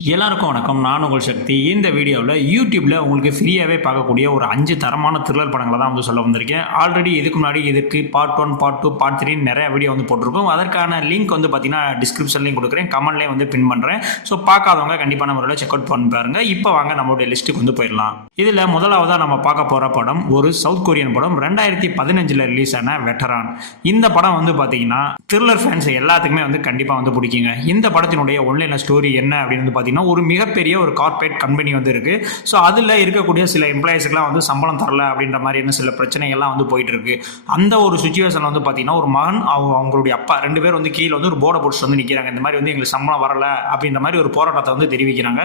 எல்லாருக்கும் வணக்கம். நான் உங்கள் சக்தி. இந்த வீடியோவில் யூடியூப்பில் உங்களுக்கு ஃப்ரீயாகவே பார்க்கக்கூடிய ஒரு 5 தரமான த்ரில்லர் படங்களை தான் வந்து சொல்ல வந்திருக்கேன். ஆல்ரெடி இதுக்கு முன்னாடி இதுக்கு பார்ட் 1, பார்ட் 2, பார்ட் 3 நிறைய வீடியோ வந்து போட்டிருக்கோம். அதற்கான லிங்க் வந்து பார்த்தீங்கன்னா டிஸ்கிரிப்ஷன்லையும் கொடுக்குறேன், கமெண்ட்லேயும் வந்து பின் பண்ணுறேன். ஸோ பார்க்காதவங்க கண்டிப்பான முறையில் செக் அவுட் பண்ணி பாருங்கள். இப்போ வாங்க நம்மளுடைய லிஸ்ட்டுக்கு வந்து போயிடலாம். இதில் முதலாவதாக நம்ம பார்க்க போகிற படம் ஒரு சவுத் கொரியன் படம். 2015 ரிலீஸ் ஆன வெட்டரான். இந்த படம் வந்து பார்த்தீங்கன்னா த்ரில்லர் ஃபேன்ஸ் எல்லாத்துக்குமே வந்து கண்டிப்பாக வந்து பிடிக்குங்க. இந்த படத்தினுடைய ஒன்லைன் ஸ்டோரி என்ன அப்படின்னு வந்து ஒரு மிகப்பெரிய ஒரு கார்ப்பரேட் கம்பெனி வந்து இருக்கு. ஸோ அதில் இருக்கக்கூடிய சில எம்ப்ளாயிஸ்க்குலாம் வந்து சம்பளம் தரல அப்படின்ற மாதிரியான சில பிரச்சனைகள்லாம் வந்து போயிட்டு இருக்கு. அந்த ஒரு சுச்சுவேஷன் வந்து பார்த்தீங்கன்னா ஒரு மகன் அவங்களுடைய அப்பா 2 பேர் வந்து கீழே வந்து ஒரு போர்டை போட்டு வந்து நிற்கிறாங்க. இந்த மாதிரி வந்து எங்களுக்கு சம்பளம் வரல அப்படின்ற மாதிரி ஒரு போராட்டத்தை வந்து தெரிவிக்கிறாங்க.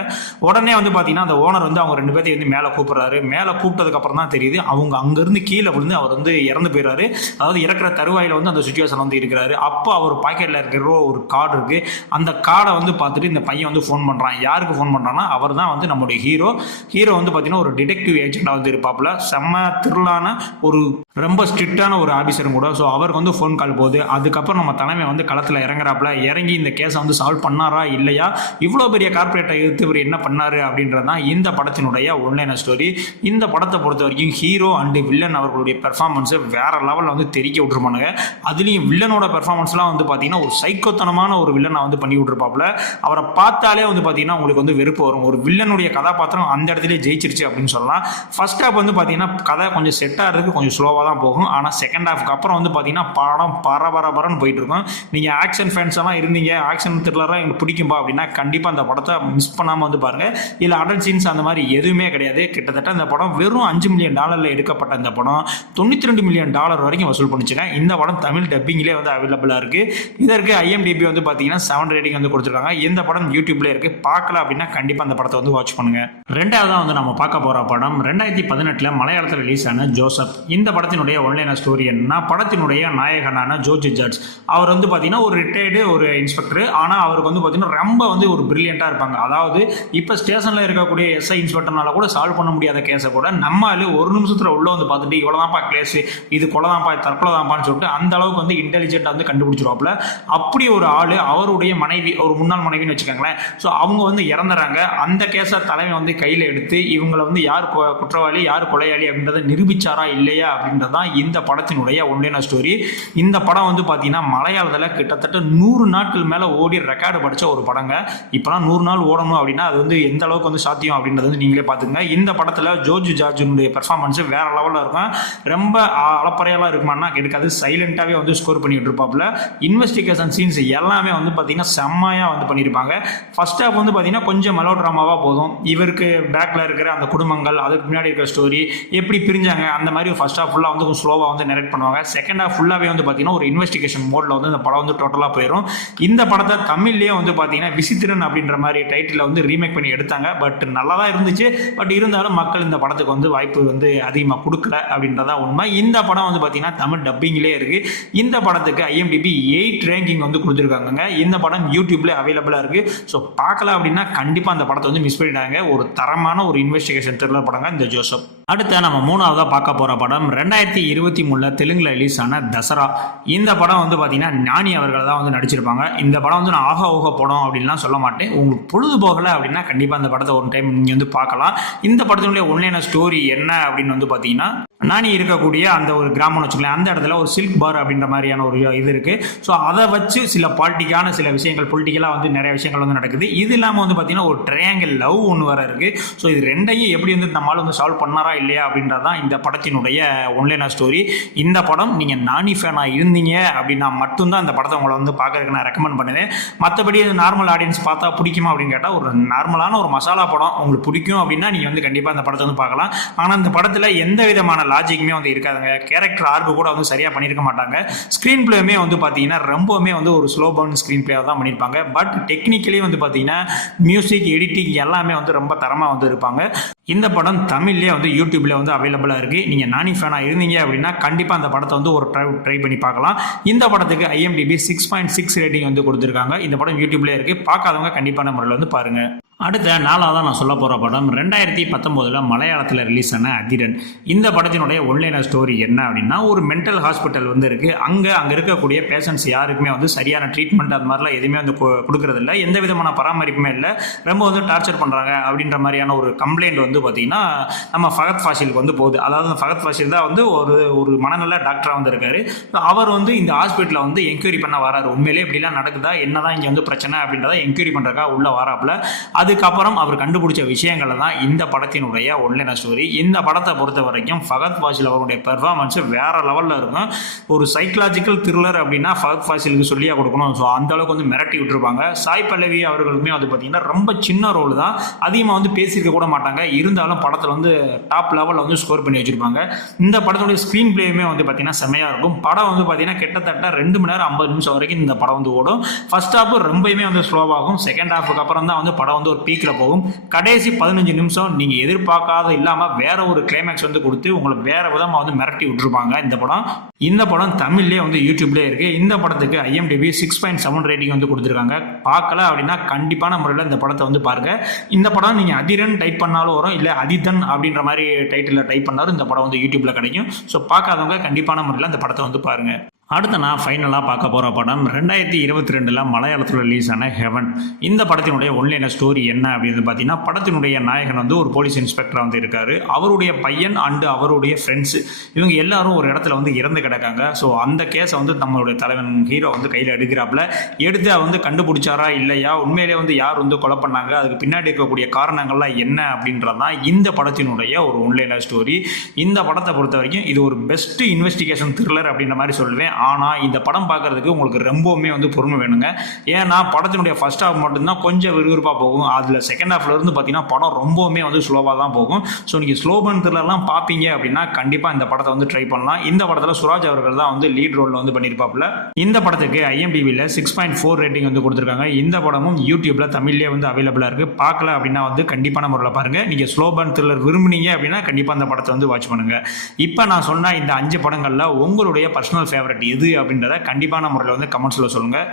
உடனே வந்து பார்த்தீங்கன்னா அந்த ஓனர் வந்து அவங்க 2 பேர்த்தையும் வந்து மேலே கூப்பிடுறாரு. மேலே கூப்பிட்டதுக்கு அப்புறம் தான் தெரியுது அவங்க அங்கிருந்து கீழே விழுந்து அவர் வந்து இறந்து போயிடுறாரு. அதாவது இறக்குற தருவாயில் வந்து அந்த சுச்சுவேஷன் வந்து இருக்கிறாரு. அப்போ அவர் பாக்கெட்டில் இருக்கிற ஒரு கார்டு இருக்கு. அந்த கார்டை வந்து பார்த்துட்டு இந்த பையன் வந்து ஃபோன் பண்ணுறான். யாருக்கு ஃபோன் பண்ணுறான்னா அவர் தான் வந்து நம்மளுடைய ஹீரோ வந்து பார்த்தீங்கன்னா ஒரு டிடெக்டிவ் ஏஜென்ட்டாக வந்து இருப்பாப்புல. செம்ம த்ரில்லான ஒரு ரொம்ப ஸ்ட்ரிக்டான ஒரு ஆஃபீஸரும் கூட. ஸோ அவருக்கு வந்து ஃபோன் கால் போகுது. அதுக்கப்புறம் நம்ம தலைமை வந்து களத்தில் இறங்குறாப்புல. இறங்கி இந்த கேஸை வந்து சால்வ் பண்ணாரா இல்லையா, இவ்வளோ பெரிய கார்பரேட்டை எதிர்த்து இவர் என்ன பண்ணாரு அப்படின்றது தான் இந்த படத்தினுடைய ஒன்லைன் ஸ்டோரி. இந்த படத்தை பொறுத்த வரைக்கும் ஹீரோ அண்டு வில்லன் அவர்களுடைய பெர்ஃபார்மன்ஸை வேற லெவலில் வந்து தெரிக்க விட்டுருப்பானுங்க. அதுலேயும் வில்லனோட பெர்ஃபார்மன்ஸ்லாம் வந்து பார்த்தீங்கன்னா ஒரு சைக்கோத்தனமான ஒரு வில்லனை வந்து பண்ணி விட்டுருப்பாப்புல. அவரை பார்த்தாலே வந்து பார்த்தீங்கன்னா உங்களுக்கு வந்து வெறுப்பு வரும். ஒரு வில்லனுடைய கதாபாத்திரம் அந்த இடத்துல ஜெயிச்சிருச்சு அப்படின்னு சொல்லலாம். ஃபர்ஸ்ட் ஹாஃப் வந்து பார்த்தீங்கன்னா கதை கொஞ்சம் செட் ஆகிறதுக்கு கொஞ்சம் ஸ்லோவாக தான் போகும். ஆனால் செகண்ட் ஹாஃப்க்கு அப்புறம் வந்து பார்த்தீங்கன்னா படம் பரபரன்னு போயிட்டு இருக்கும். நீங்கள் ஆக்ஷன் ஃபேன்ஸ் எல்லாம் இருந்தீங்க, ஆக்ஷன் த்ரில்லராக எனக்கு பிடிக்கும்பா அப்படின்னா கண்டிப்பாக அந்த படத்தை மிஸ் பண்ணாமல் வந்து பாருங்கள். இதில் அடல்ட் சீன்ஸ் அந்த மாதிரி எதுவுமே கிடையாது. கிட்டத்தட்ட இந்த படம் வெறும் $5 மில்லியன் எடுக்கப்பட்ட இந்த படம் $92 மில்லியன் வரைக்கும் வசூல் பண்ணிச்சுங்க. இந்த படம் தமிழ் டப்பிங்லேயே வந்து அவைலபிளாக இருக்குது. இதற்கு IMDb வந்து பார்த்தீங்கன்னா 7 ரேட்டிங் வந்து கொடுத்துருக்காங்க. இந்த படம் யூடியூப்ல இருக்குது. பார்க்கல அப்படின்னா கண்டிப்பாக அந்த படத்தை வந்து வாட்ச் பண்ணுங்க. ரெண்டாவதாக வந்து நம்ம பார்க்க போகிற படம் 2018 மலையாளத்தில் ரிலீஸ் ஆன ஜோசப். இந்த படத்தினுடைய ஒன்லைன் ஸ்டோரி என்னன்னா, படத்தினுடைய நாயகனான ஜோர்ஜ் ஜார்ஜ் அவர் வந்து பார்த்தீங்கன்னா ஒரு ரிட்டையர்டு ஒரு இன்ஸ்பெக்டர். ஆனால் அவருக்கு வந்து பார்த்தீங்கன்னா ரொம்ப வந்து ஒரு பிரில்லியண்டாக இருப்பாங்க. அதாவது இப்போ ஸ்டேஷனில் இருக்கக்கூடிய SI இன்ஸ்பெக்டர்னால கூட சால்வ் பண்ண முடியாத கேஸை கூட நம்மளு ஒரு நிமிஷத்தில் உள்ள வந்து பார்த்துட்டு இவ்வளோதான்ப்பா கேஸ், இது கொலைதான்ப்பா, தற்கொலை தான்ப்பான்னு சொல்லிட்டு அந்த அளவுக்கு வந்து இன்டெலிஜென்ட்டாக வந்து கண்டுபிடிச்சிருவாப்புல. அப்படி ஒரு ஆள் அவருடைய மனைவி, ஒரு முன்னாள் மனைவின்னு வச்சுக்கோங்களேன். ஸோ அவங்க வந்து இறந்துறாங்க. அந்த கேஸை தலைமை வந்து கையில் எடுத்து இவங்களை வந்து யார் குற்றவாளி யார் கொலையாளி அப்படின்றத நிரூபிச்சாரா இல்லையா அப்படின்றதான் இந்த படத்தினுடைய ஒன்லைன் ஸ்டோரி. இந்த படம் வந்து பார்த்தீங்கன்னா மலையாளத்தில் கிட்டத்தட்ட 100 நாட்கள் மேலே ஓடி ரெக்கார்டு படித்த ஒரு படங்க. இப்போலாம் 100 நாள் ஓடணும் அப்படின்னா அது வந்து எந்த அளவுக்கு வந்து சாத்தியம் அப்படின்றது வந்து நீங்களே பார்த்துங்க. இந்த படத்தில் ஜோர்ஜ் ஜார்ஜினுடைய பெர்ஃபார்மன்ஸ் வேற லெவலில் இருக்கும். ரொம்ப அளப்பறையெல்லாம் இருக்குமானா எடுக்காது. சைலண்டாகவே வந்து ஸ்கோர் பண்ணிட்டு இருப்பாப்புல. இன்வெஸ்டிகேஷன் சீன்ஸ் எல்லாமே வந்து பார்த்தீங்கன்னா செம்மையாக வந்து பண்ணியிருப்பாங்க. ஃபர்ஸ்ட் ஹாஃப் வந்து பார்த்தீங்கன்னா கொஞ்சம் மெலோ ட்ராமாவாக போதும். இவருக்கு பேக்கில் இருக்கிற அந்த குடும்பங்கள், அதுக்கு முன்னாடி இருக்கிற ஸ்டோரி எப்படி பிரிஞ்சாங்க அந்த மாதிரி ஃபர்ஸ்ட் ஹாஃப் ஃபுல்லாக வந்து ஸ்லோவாக வந்து நரேட் பண்ணுவாங்க. செகண்ட் ஹாஃப் ஃபுல்லாகவே வந்து பார்த்தீங்கன்னா ஒரு இன்வெஸ்டிகேஷன் மோடில் வந்து இந்த படம் வந்து டோட்டலாக போயிடும். இந்த படத்தை தமிழ்லேயே வந்து பார்த்தீங்கன்னா விசித்திரன் அப்படின்ற மாதிரி டைட்டில் வந்து ரீமேக் பண்ணி எடுத்தாங்க. பட் நல்லா தான் இருந்துச்சு. பட் இருந்தாலும் மக்கள் இந்த படத்துக்கு வந்து வாய்ப்பு வந்து அதிகமாக கொடுக்கல அப்படின்றதா உண்மை. இந்த படம் வந்து பார்த்தீங்கன்னா தமிழ் டப்பிங்லேயே இருக்குது. இந்த படத்துக்கு IMDb 8 ரேங்கிங் வந்து கொடுத்துருக்காங்க. இந்த படம் யூடியூப்ல அவைலபிளாக இருக்குது. ஸோ பார்க்கல அப்படின்னா கண்டிப்பாக அந்த படத்தை வந்து மிஸ் பண்ணிட்டாங்க. ஒரு தரமான ஒரு இன்வெஸ்டிகேஷன் த்ரில்லர் படங்க இந்த ஜோசப். அடுத்த நம்ம மூணாவதாக பார்க்க போகிற படம் 2023 தெலுங்குல ரிலீஸ் ஆன தசரா. இந்த படம் வந்து பார்த்தீங்கன்னா ஞானி அவர்கள் தான் வந்து நடிச்சிருப்பாங்க. இந்த படம் வந்து நான் ஆக படம் அப்படின்லாம் சொல்ல மாட்டேன். உங்களுக்கு பொழுது போகலை அப்படின்னா கண்டிப்பாக அந்த படத்தை ஒரு டைம் நீங்கள் வந்து பார்க்கலாம். இந்த படத்தினுடைய ஒன்லைன் ஸ்டோரி என்ன அப்படின்னு வந்து பார்த்தீங்கன்னா, நானி இருக்கக்கூடிய அந்த ஒரு கிராமம்னு வச்சுக்கலாம். அந்த இடத்துல ஒரு சில்க் பார் அப்படின்ற மாதிரியான ஒரு இது இருக்குது. ஸோ அதை வச்சு சில பாலிட்டிக்கான சில விஷயங்கள், பொலிட்டிக்கலாக வந்து நிறைய விஷயங்கள் வந்து நடக்குது. இது இல்லாமல் வந்து பார்த்தீங்கன்னா ஒரு ட்ரையாங்கிள் லவ் ஒன்று வர இருக்குது. ஸோ இது ரெண்டையும் எப்படி வந்து நம்மளால் வந்து சால்வ் பண்ணாரா இல்லையா அப்படின்றதான் இந்த படத்தினுடைய ஒன்லைன் ஸ்டோரி. இந்த படம் நீங்கள் நானி ஃபேனாக இருந்தீங்க அப்படின்னா மட்டும்தான் இந்த படத்தை உங்களை வந்து பார்க்கறதுக்கு நான் ரெக்கமெண்ட் பண்ணுவேன். மற்றபடி நார்மல் ஆடியன்ஸ் பார்த்தா பிடிக்குமா அப்படின்னு கேட்டால் ஒரு நார்மலான ஒரு மசாலா படம் உங்களுக்கு பிடிக்கும் அப்படின்னா நீங்கள் வந்து கண்டிப்பாக இந்த படத்தை வந்து பார்க்கலாம். ஆனால் இந்த படத்தில் எந்த விதமான லாஜிக்குமே வந்து இருக்காதுங்க. கேரக்டர் ஆர்க்கு கூட வந்து சரியாக பண்ணியிருக்க மாட்டாங்க. ஸ்க்ரீன் பிளேயுமே வந்து பார்த்தீங்கன்னா ரொம்பவுமே வந்து ஒரு ஸ்லோ பர்ன் ஸ்க்ரீன் பிளேயாக தான் பண்ணியிருப்பாங்க. பட் டெக்னிக்கலி வந்து பார்த்தீங்கன்னா மியூசிக், எடிட்டிங் எல்லாமே வந்து ரொம்ப தரமாக வந்து இருப்பாங்க. இந்த படம் தமிழ்லேயே வந்து யூடியூப்ல வந்து அவைலபிளாக இருக்குது. நீங்கள் நானி ஃபேனாக இருந்தீங்க அப்படின்னா கண்டிப்பாக அந்த படத்தை வந்து ஒரு ட்ரை பண்ணி பார்க்கலாம். இந்த படத்துக்கு IMDb 6.6 ரேட்டிங் வந்து கொடுத்துருக்காங்க. இந்த படம் யூடியூப்லேயே இருக்குது. பார்க்காதவங்க கண்டிப்பான முறையில் வந்து பாருங்கள். அடுத்த நாலாவதாக நான் சொல்ல போகிற படம் 2019 மலையாளத்தில் ரிலீஸ் ஆன அதிரன். இந்த படத்தினுடைய ஒன்லைனர் ஸ்டோரி என்ன அப்படின்னா, ஒரு மென்டல் ஹாஸ்பிட்டல் வந்து இருக்குது. அங்கே இருக்கக்கூடிய பேஷண்ட்ஸ் யாருக்குமே வந்து சரியான ட்ரீட்மெண்ட் அது மாதிரிலாம் எதுவுமே வந்து கொடுக்குறதில்ல, எந்த விதமான பராமரிப்புமே இல்லை, ரொம்ப வந்து டார்ச்சர் பண்ணுறாங்க அப்படின்ற மாதிரியான ஒரு கம்ப்ளைண்ட் வந்து பார்த்திங்கன்னா நம்ம ஃபகத் ஃபாசிலுக்கு வந்து போகுது. அதாவது ஃபகத் ஃபாசில் தான் வந்து ஒரு மனநல டாக்டராக வந்து இருக்காரு. அவர் வந்து இந்த ஹாஸ்பிட்டலில் வந்து என்கொயரி பண்ண வராரு. உண்மையிலே இப்படிலாம் நடக்குதா, என்னதான் இங்கே வந்து பிரச்சனை அப்படின்றத என்கொயரி பண்ணுறக்கா உள்ள வராப்புல. அதுக்கப்புறம் அவர் கண்டுபிடிச்ச விஷயங்கள் தான் இந்த படத்தினுடைய ஒன்லைனர் ஸ்டோரி. இந்த படத்தை பொறுத்த வரைக்கும் ஃபகத் ஃபாசில் அவருடைய பெர்ஃபார்மன்ஸ் வேற லெவலில் இருக்கும். ஒரு சைக்கலாஜிக்கல் த்ரில்லர் அப்படின்னா ஃபகத் ஃபாசிலுக்கு சொல்லியா கொடுக்கணும். ஸோ அந்த அளவுக்கு வந்து மிரட்டி விட்டுருப்பாங்க. சாய் பல்லவி அவர்களுமே வந்து பார்த்தீங்கன்னா ரொம்ப சின்ன ரோல் தான், அதிகமாக வந்து பேசியிருக்க கூட மாட்டாங்க. இருந்தாலும் படத்தில் வந்து டாப் லெவலில் வந்து ஸ்கோர் பண்ணி வச்சிருப்பாங்க. இந்த படத்துடைய ஸ்க்ரீன் பிளேயுமே வந்து பார்த்தீங்கன்னா செமையாக இருக்கும். படம் வந்து பார்த்தீங்கன்னா கிட்டத்தட்ட 2 மணி நேரம் 50 நிமிஷம் வரைக்கும் இந்த படம் வந்து ஓடும். ஃபர்ஸ்ட் ஹாஃப் ரொம்பவுமே வந்து ஸ்லோவாகும். செகண்ட் ஹாஃபுக்கு அப்புறம் தான் வந்து படம் வந்து ஒரு பீக்கில் போகும். கடைசி 15 நிமிஷம் நீங்கள் எதிர்பார்க்காத இல்லாமல் வேற ஒரு கிளைமேக்ஸ் வந்து கொடுத்து உங்களை வேற விதமாக வந்து மிரட்டி விட்டுருப்பாங்க இந்த படம் தமிழ்லேயே வந்து யூடியூப்லேயே இருக்குது. இந்த படத்துக்கு IMDb 6.7 ரேட்டிங் வந்து கொடுத்துருக்காங்க. பார்க்கல அப்படின்னா கண்டிப்பான முறையில் இந்த படத்தை வந்து பாருங்க. இந்த படம் நீங்கள் அதிரன் டைப் பண்ணாலும் வரும், இல்லை அதிதன் அப்படின்ற மாதிரி டைட்டில் டைப் பண்ணாலும் இந்த படம் வந்து யூடியூப்பில் கிடைக்கும். ஸோ பார்க்காதவங்க கண்டிப்பான முறையில் இந்த படத்தை வந்து பாருங்கள். அடுத்து நான் ஃபைனலாக பார்க்க போகிற படம் 2022 மலையாளத்தில் ரிலீஸ் ஆன ஹெவன். இந்த படத்தினுடைய ஒன்லைனர் ஸ்டோரி என்ன அப்படின்னு பார்த்தீங்கன்னா, படத்தினுடைய நாயகன் வந்து ஒரு போலீஸ் இன்ஸ்பெக்டராக வந்து இருக்காரு. அவருடைய பையன் அண்டு அவருடைய ஃப்ரெண்ட்ஸ் இவங்க எல்லாரும் ஒரு இடத்துல வந்து இறந்து கிடக்காங்க. ஸோ அந்த கேஸை வந்து நம்மளுடைய தலைவன் ஹீரோ வந்து கையில் எடுக்கிறாப்புல. எடுத்து வந்து கண்டுபிடிச்சாரா இல்லையா, உண்மையிலே வந்து யார் வந்து கொலை பண்ணாங்க, அதுக்கு பின்னாடி இருக்கக்கூடிய காரணங்கள்லாம் என்ன அப்படின்றது தான் இந்த படத்தினுடைய ஒரு ஒன்லைனர் ஸ்டோரி. இந்த படத்தை பொறுத்த வரைக்கும் இது ஒரு பெஸ்ட் இன்வெஸ்டிகேஷன் த்ரில்லர் அப்படின்ற மாதிரி சொல்லுவேன். ஆனால் இந்த படம் பார்க்கறதுக்கு உங்களுக்கு ரொம்பவுமே வந்து பொறுமை வேணுங்க. ஏன்னா படத்தினுடைய ஃபர்ஸ்ட் ஹாஃப் மட்டும்தான் கொஞ்சம் விறுவிறுப்பாக போகும். அதில் செகண்ட் ஹாஃப்ல இருந்து பார்த்தீங்கன்னா படம் ரொம்பவுமே வந்து ஸ்லோவாக தான் போகும். ஸோ நீங்கள் ஸ்லோ பர்ன் த்ரில்லர்லாம் பார்ப்பீங்க அப்படின்னா கண்டிப்பாக இந்த படத்தை வந்து ட்ரை பண்ணலாம். இந்த படத்தில் சுராஜ் அவர்கள் தான் வந்து லீட் ரோலில் வந்து பண்ணியிருப்பாப்புல. இந்த படத்துக்கு IMDbல 6.4 ரேட்டிங் வந்து கொடுத்துருக்காங்க. இந்த படமும் யூடியூப்ல தமிழ்லேயே வந்து அவைலபிளாக இருக்குது. பார்க்கல அப்படின்னா வந்து கண்டிப்பான முறையில் பாருங்க. நீங்கள் ஸ்லோ பர்ன் த்ரில்லர் விரும்புனீங்க அப்படின்னா கண்டிப்பாக அந்த படத்தை வந்து வாட்ச் பண்ணுங்க. இப்போ நான் சொன்ன இந்த 5 படங்களில் உங்களுடைய பர்சனல் ஃபேவரட் எது அப்படின்றத கண்டிப்பான முறையில் வந்து கமெண்ட்ஸில் சொல்லுங்கள்.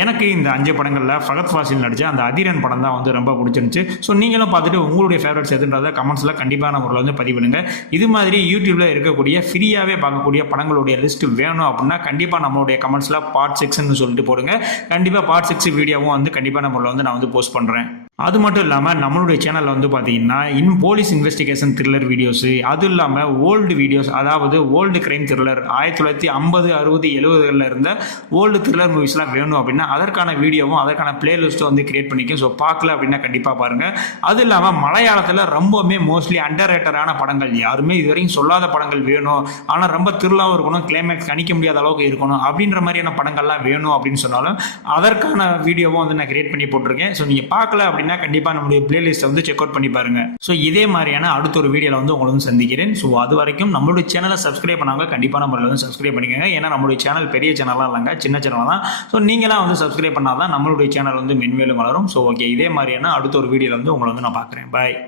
எனக்கு இந்த 5 படங்களில் ஃபகத் ஃபாசில் நடித்த அந்த அதிரன் படம் தான் வந்து ரொம்ப பிடிச்சிருந்துச்சு. ஸோ நீங்களும் பார்த்துட்டு உங்களுடைய ஃபேவரட்ஸ் எதுன்றதை கமெண்ட்ஸில் கண்டிப்பான முறையில் வந்து பதிவிடுங்க. இது மாதிரி யூடியூப்பில் இருக்கக்கூடிய ஃப்ரீயாகவே பார்க்கக்கூடிய படங்களுடைய லிஸ்ட் வேணும் அப்படின்னா கண்டிப்பாக நம்மளுடைய கமெண்ட்ஸில் பார்ட் 6ன்னு சொல்லிட்டு போடுங்க. கண்டிப்பாக பார்ட் 6 வீடியோவும் வந்து கண்டிப்பான முறையில் வந்து நான் வந்து போஸ்ட் பண்ணுறேன். அது மட்டும் இல்லாமல் நம்மளுடைய சேனலில் வந்து பார்த்தீங்கன்னா போலீஸ் இன்வெஸ்டிகேஷன் த்ரில்லர் வீடியோஸு, அது இல்லாமல் ஓல்டு வீடியோஸ், அதாவது ஓல்டு கிரைம் த்ரில்லர் 1950, 60, 70களில் இருந்த ஓல்டு த்ரில்லர் மூவிஸ்லாம் வேணும் அப்படின்னா அதற்கான வீடியோவும் அதற்கான பிளேலிஸ்ட்டும் வந்து கிரியேட் பண்ணிக்கும். ஸோ பார்க்கல அப்படின்னா கண்டிப்பாக பாருங்கள். அது இல்லாமல் மலையாளத்தில் ரொம்பவுமே மோஸ்ட்லி அண்டர் ரேட்டடான படங்கள், யாருமே இதுவரைக்கும் சொல்லாத படங்கள் வேணும், ஆனால் ரொம்ப த்ரில்லாகவும் இருக்கணும், கிளைமேக்ஸ் கணிக்க முடியாத அளவுக்கு இருக்கணும் அப்படின்ற மாதிரியான படங்கள்லாம் வேணும் அப்படின்னு சொன்னாலும் அதற்கான வீடியோவும் வந்து நான் கிரியேட் பண்ணி போட்டிருக்கேன். ஸோ நீங்கள் பார்க்கல அப்படின்னா கண்டிப்பா நம்மளுடைய பிளேலிஸ்ட் வந்து செக் அவுட் பண்ணி பாருங்க. ஸோ இதே மாதிரியான அடுத்த ஒரு வீடியோல வந்து உங்களை வந்து சந்திக்கிறேன். ஸோ அது வரைக்கும் நம்மளுடைய சேனலை சப்ஸ்கிரைப் பண்ணாங்க கண்டிப்பா நம்மள வந்து சப்ஸ்கிரைப் பண்ணிக்கோங்க. ஏன்னா நம்மளுடைய சேனல் பெரிய சேனலாக இல்லைங்க, சின்ன சேனல் தான். ஸோ நீங்களாம் வந்து சப்ஸ்கிரைப் பண்ணாதான் நம்மளுடைய சேனல் வந்து மென்மேலும் வளரும். ஸோ ஓகே, இதே மாதிரியான அடுத்த ஒரு வீடியோல வந்து உங்களை வந்து நான் பார்க்குறேன். பாய்.